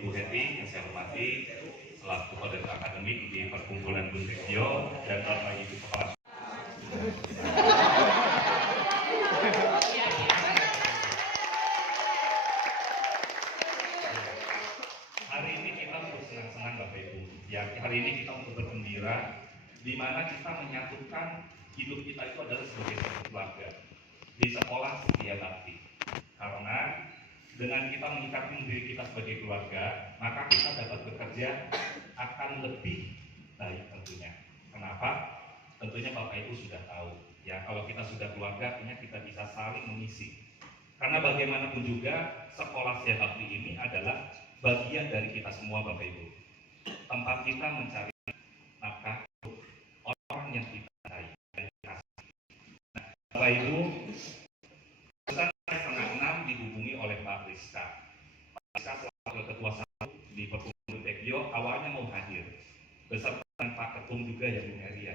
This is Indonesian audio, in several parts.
Ibu Heti yang saya hormati selaku Koordinator Akademik di Perkumpulan Bung Tekio dan Bapak Ibu Kepala. Hari ini kita untuk senang-senang Bapak Ibu. Ya, hari ini kita untuk bergembira di mana kita menyatukan hidup kita itu adalah sebagai satu keluarga di sekolah setia bakti. Karena dengan kita menyikapi diri kita sebagai keluarga, maka kita dapat bekerja akan lebih baik tentunya. Kenapa? Tentunya Bapak Ibu sudah tahu. Ya, kalau kita sudah keluarga, artinya kita bisa saling mengisi. Karena bagaimanapun juga sekolah setia bakti ini adalah bagian dari kita semua Bapak Ibu. Tempat kita mencari nafkah untuk orang yang kita cintai dan kasih. Nah, Bapak Ibu, dihubungi oleh Pak Rizka. Pak Rizka selaku Ketua Satu di Perkumpulan Tekio awalnya mau hadir beserta Pak Ketum juga ya Bu Heria,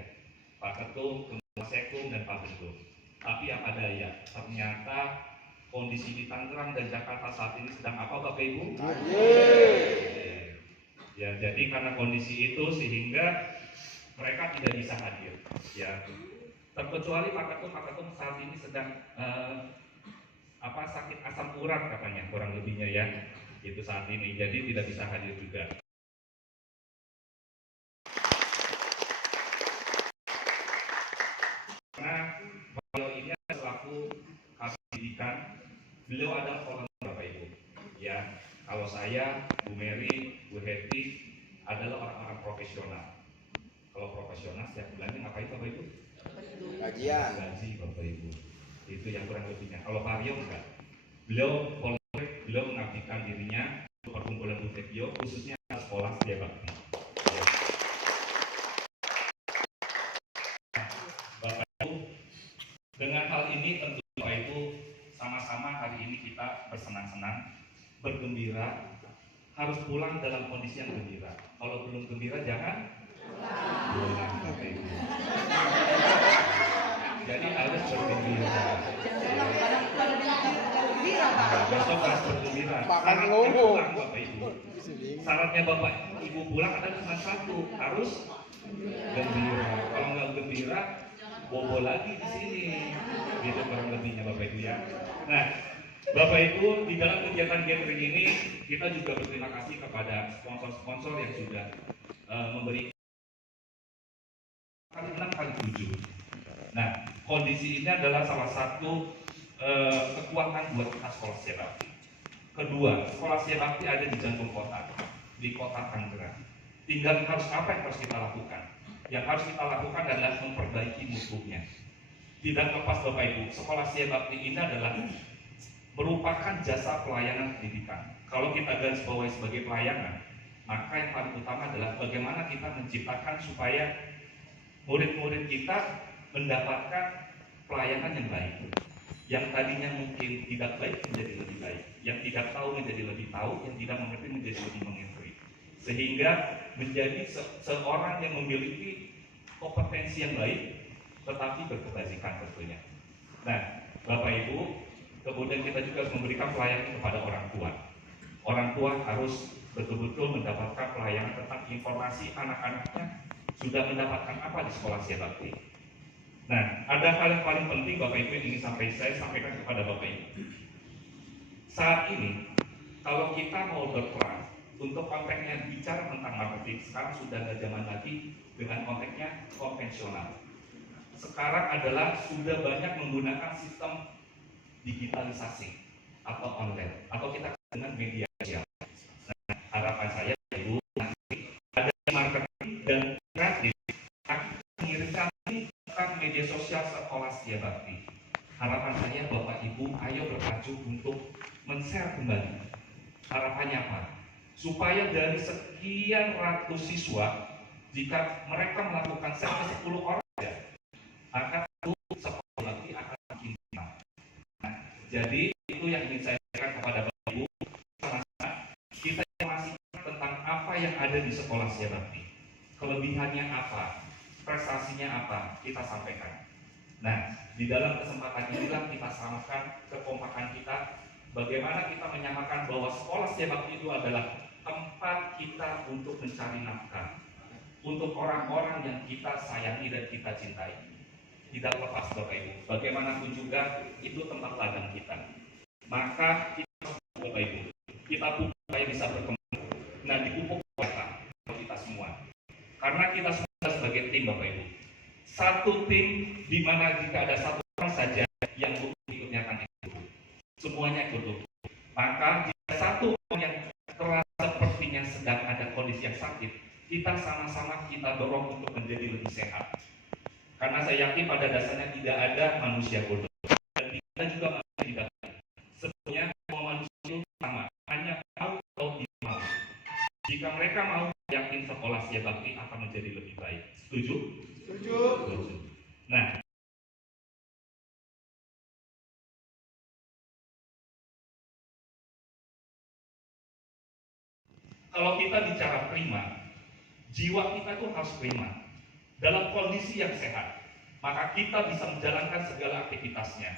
Pak Ketum, Ketua Sekum dan Pak Bendung. Tapi apa daya, ternyata kondisi di Tangerang dan Jakarta saat ini sedang apa Bapak Ibu? Ya, jadi karena kondisi itu sehingga mereka tidak bisa hadir. Ya, terkecuali Pak Ketum saat ini sedang sakit asam urat katanya kurang lebihnya ya itu saat ini, jadi tidak bisa hadir juga. Karena beliau ini selaku pendidikan, beliau adalah orang Bapak Ibu ya. Kalau saya, Bu Mary, Bu Heti adalah orang-orang profesional. Kalau profesional setiap bulannya ngapain Bapak Ibu? Gajian. Gaji Bapak Ibu. Itu yang kurang lebihnya. Kalau Pak Rio enggak. Beliau mengabdikan dirinya untuk Perkumpulan Bung Tekio, khususnya sekolah setia bakti. Ya. Bapak Ibu, dengan hal ini tentu Bapak Ibu sama-sama hari ini kita bersenang-senang, bergembira, harus pulang dalam kondisi yang gembira. Kalau belum gembira jangan pulang Bapak Ibu. Jadi harus bergembira. Besok harus bergembira. Syaratnya Bapak Ibu pulang ada cuma satu, harus gembira. Kalau nggak gembira, bobo lagi di sini. Gitu kurang lebihnya Bapak Ibu ya. Nah, Bapak Ibu, di dalam kegiatan gathering ini kita juga berterima kasih kepada sponsor-sponsor yang sudah memberi kali 6 kali 7. Nah, kondisi ini adalah salah satu kekuatan buat kita sekolah setia bakti. Kedua, sekolah setia bakti ada di jantung kota, di kota Tangerang. Tinggal apa yang harus kita lakukan? Yang harus kita lakukan adalah memperbaiki mutunya. Tidak lepas Bapak Ibu, sekolah setia bakti ini adalah merupakan jasa pelayanan pendidikan. Kalau kita garis bawahi sebagai pelayanan, maka yang paling utama adalah bagaimana kita menciptakan supaya murid-murid kita mendapatkan pelayanan yang baik. Yang tadinya mungkin tidak baik menjadi lebih baik, yang tidak tahu menjadi lebih tahu, yang tidak mengerti menjadi lebih mengerti, sehingga menjadi seorang yang memiliki kompetensi yang baik tetapi berkebajikan tentunya. Nah, Bapak Ibu, kemudian kita juga memberikan pelayanan kepada orang tua. Orang tua harus betul-betul mendapatkan pelayanan tentang informasi anak-anaknya sudah mendapatkan apa di sekolah setia bakti. Nah, ada hal yang paling penting Bapak Ibu yang ingin saya sampaikan kepada Bapak Ibu. Saat ini, kalau kita mau berperan untuk konteksnya bicara tentang marketing, sekarang sudah ada zaman lagi dengan konteksnya konvensional. Sekarang adalah sudah banyak menggunakan sistem digitalisasi atau online, atau kita dengan media sosial. Nah, harapan saya Ibu nanti ada marketing dan kreatif mengirimkan media sosial sekolah setia bakti. Harapan saya Bapak Ibu ayo berpacu untuk men-share kembali. Harapannya apa? Supaya dari sekian ratus siswa, jika mereka melakukan share ke 10 orang saja, maka sekolah bakti akan makin tenang. Nah, jadi itu yang ingin saya sampaikan kepada Bapak Ibu. Sama-sama kita informasikan tentang apa yang ada di sekolah setia bakti. Kelebihannya apa? Prestasinya apa, kita sampaikan. Nah, di dalam kesempatan inilah kita samakan kekompakan kita, bagaimana kita menyamakan bahwa sekolah setia bakti itu adalah tempat kita untuk mencari nafkah untuk orang-orang yang kita sayangi dan kita cintai. Tidak lepas Bapak Ibu, bagaimanapun juga itu tempat ladang kita. Maka kita Bapak Ibu, kita pupuk supaya bisa berkembang. Nah, dipupuk kita semua. Karena kita semua sebagai tim Bapak Ibu. Satu tim di mana jika ada satu orang saja yang ikutnya akan ikut. Semuanya ikut. Maka jika satu orang yang terasa sepertinya sedang ada kondisi yang sakit, kita sama-sama kita dorong untuk menjadi lebih sehat. Karena saya yakin pada dasarnya tidak ada manusia bodoh dan tidak ada juga manusia tidak. Sebenarnya semua manusia itu sama, hanya mau atau tidak mau. Jika mereka mau, yakin sekolah Setia Bakti akan menjadi lebih baik. Setuju? Setuju. Setuju. Nah, kalau kita bicara prima, jiwa kita itu harus prima dalam kondisi yang sehat, maka kita bisa menjalankan segala aktivitasnya.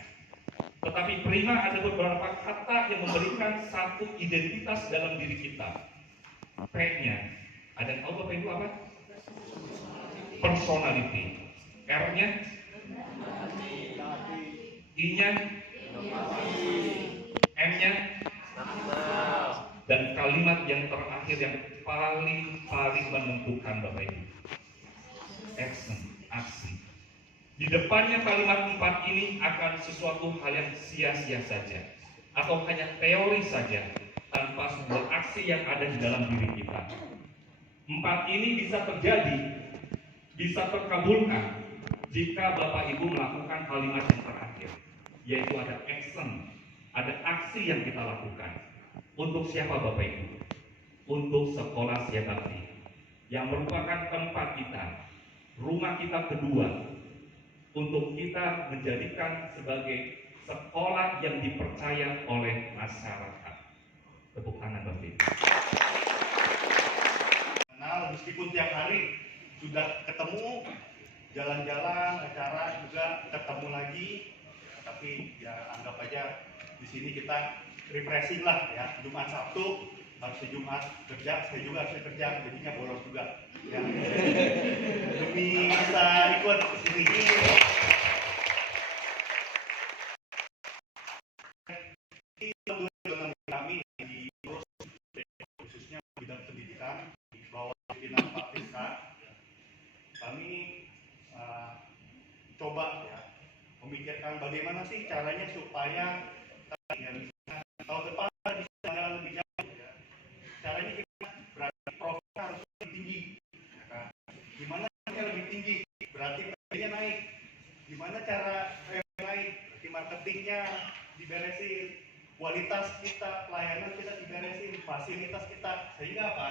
Tetapi prima ada beberapa kata yang memberikan satu identitas dalam diri kita. P-nya, ada yang tahu Bapak Ibu apa? Personality. R-nya? I-nya? M-nya? Dan kalimat yang terakhir yang paling menentukan Bapak Ibu, action, aksi. Di depannya kalimat 4 ini akan sesuatu hal yang sia-sia saja atau hanya teori saja tanpa sebuah aksi yang ada di dalam diri kita. 4 ini bisa terjadi, bisa terkabulkan jika Bapak Ibu melakukan kalimat yang terakhir, yaitu ada action, ada aksi yang kita lakukan. Untuk siapa Bapak Ibu? Untuk sekolah Setia Bakti yang merupakan tempat kita, rumah kita kedua, untuk kita menjadikan sebagai sekolah yang dipercaya oleh masyarakat. Tepuk tangan Bapak Ibu. Kenal meskipun tiap hari sudah ketemu, jalan-jalan, acara juga ketemu lagi, tapi ya anggap aja di sini kita refreshing lah ya. Jumat Sabtu harusnya Jumat kerja, saya juga harusnya kerja, jadinya bolos juga ya. Demi bisa ikut ke sini. Kami di khususnya bidang pendidikan di bawah pimpinan Pak Fiska, kami coba ya memikirkan bagaimana sih caranya supaya tahun depan bisa jalan lebih jauh ya. Caranya kita berarti profitnya harus lebih tinggi. Nah, gimana caranya lebih tinggi? Berarti harganya naik. Gimana cara naik? Berarti marketingnya diberesin, kualitas kita, pelayanan kita diberesin, fasilitas kita, sehingga apa?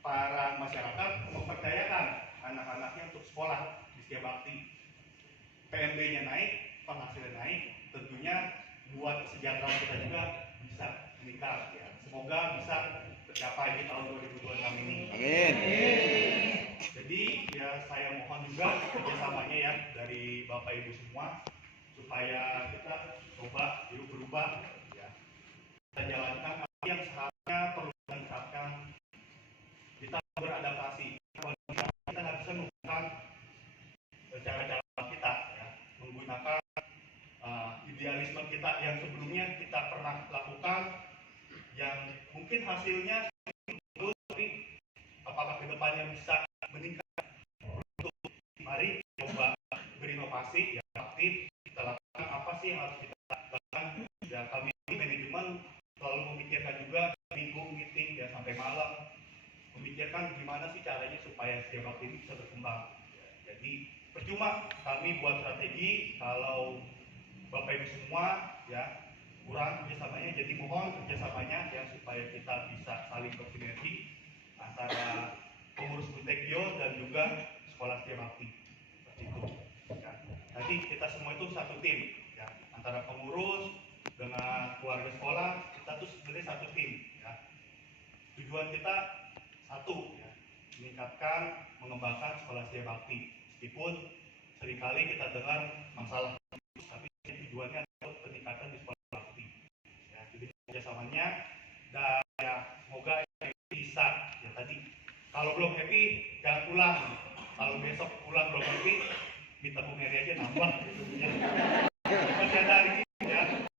Para masyarakat mempercayakan anak-anaknya untuk sekolah di Setia Bakti. PMB-nya naik, penghasilan naik, tentunya buat kesejahteraan kita juga bisa meningkat ya. Semoga bisa tercapai di tahun 2026 ini. Amin. Jadi ya saya mohon juga kerjasamanya ya dari Bapak Ibu semua supaya kita coba yuk berubah ya. Kita jalankan apa yang seharusnya perlu kita ucapkan. Kita beradaptasi. Kita nggak bisa menggunakan cara-cara kita ya, menggunakan idealisme kita yang sebelumnya kita pernah lakukan yang mungkin hasilnya bagus, tapi apakah kedepannya bisa meningkat? Untuk mari coba berinovasi ya, aktif kita lakukan apa sih yang harus kita lakukan ya. Kami manajemen selalu memikirkan juga minggu meeting ya sampai malam, memikirkan gimana sih caranya supaya Setia Bakti ini bisa berkembang ya. Jadi percuma kami buat strategi kalau Bapak Ibu semua ya kurang kerjasamanya, jadi mohon kerjasamanya ya supaya kita bisa saling bersinergi antara pengurus Butekjo dan juga sekolah Setia Bakti seperti itu ya. Jadi kita semua itu satu tim ya, antara pengurus dengan keluarga sekolah kita tuh sebenarnya satu tim ya. Tujuan kita satu ya, meningkatkan, mengembangkan sekolah Setia Bakti. Meskipun seringkali kita dengar masalah, tapi tujuannya adalah peningkatan di sekolah bakti. Ya, jadi kerjasamanya dan ya semoga Kalau belum happy, jangan pulang. Kalau besok pulang belum happy, minta Bu Mary aja nambah gitu ya. Masih ada hari ini ya.